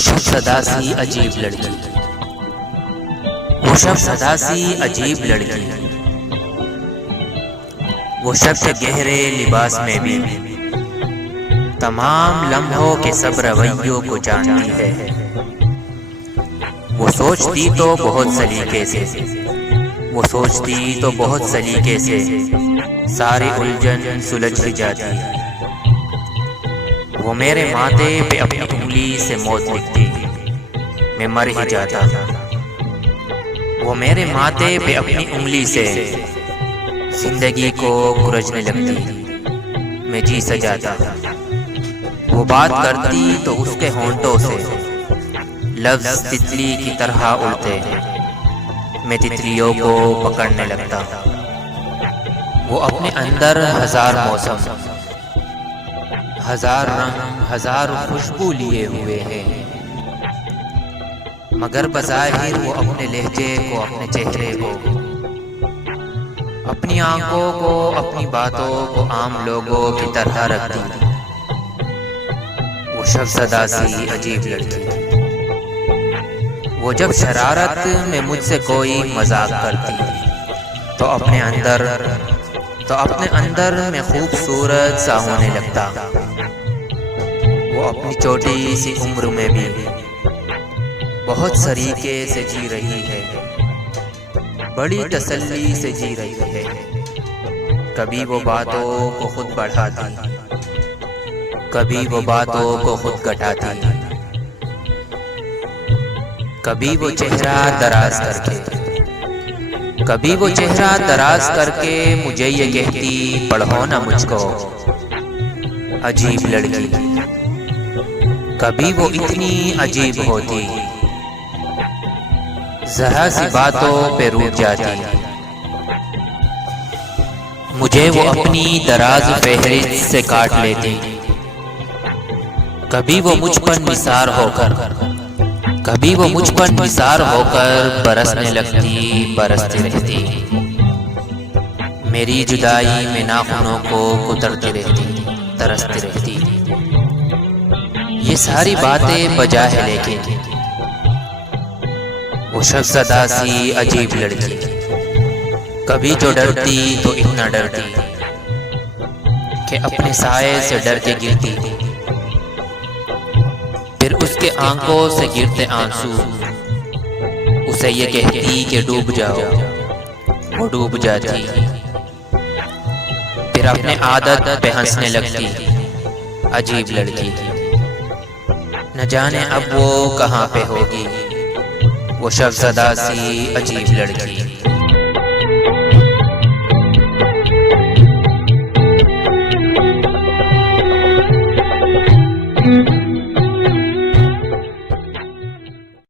शब सदा सी अजीब लड़की, वो शब सदा सी अजीब लड़की, वो शब गहरे लिबास में भी तमाम लम्हों के सब रवैयों को जानती है। वो सोचती तो बहुत सलीके से, वो सोचती तो बहुत सलीके से, सारी उलझन सुलझ ही जाती है। वो मेरे माथे पे अपनी उंगली से मौत लिखती, मैं मर ही जाता था। वो मेरे माथे पे अपनी उंगली से जिंदगी को कुरजने लगती, मैं जी सा जाता था। वो बात करती तो उसके होंठों से लफ्ज़ तितली की तरह उड़ते, मैं तितलियों को पकड़ने लगता। वो अपने अंदर हजार मौसम, हजार रंग, हजार खुशबू लिए हुए हैं, मगर बज़ाहिर वो अपने लहजे को, अपने चेहरे को, अपनी आंखों को, अपनी बातों को आम लोगों की तरह रखती। वो शब सदा सी अजीब लड़की, वो जब शरारत में मुझसे कोई मजाक करती तो अपने अंदर में खूबसूरत सा होने लगता। वो अपनी छोटी सी उम्र में भी बहुत सलीके से जी रही है, बड़ी तसल्ली से जी रही है। कभी वो बातों को खुद बढ़ाती, कभी वो बातों को खुद घटाती, कभी वो चेहरा दराज करके मुझे ये कहती, पढ़ो ना मुझको अजीब लड़की। कभी वो इतनी अजीब होती, जरा सी बातों पे रूठ जाती, मुझे वो अपनी दराज फहरिस्त से काट लेती। कभी वो मुझ पर निसार होकर बरसने लगती, बरसती रहती, मेरी जुदाई में नाखूनों को कुतरती रहती, तरसती रहती। ये सारी बातें बजा है, लेकिन वो शब सदा सी अजीब लड़की, कभी जो डरती तो इतना डरती कि अपने साये से डर के गिरती, फिर उसके आंखों से गिरते आंसू उसे ये कहती कि डूब जाओ, वो डूब जाती। फिर अपने आदत पे हंसने लगती, अजीब लड़की। न जाने अब वो कहाँ पे होगी, वो शब सदा सी अजीब लड़की।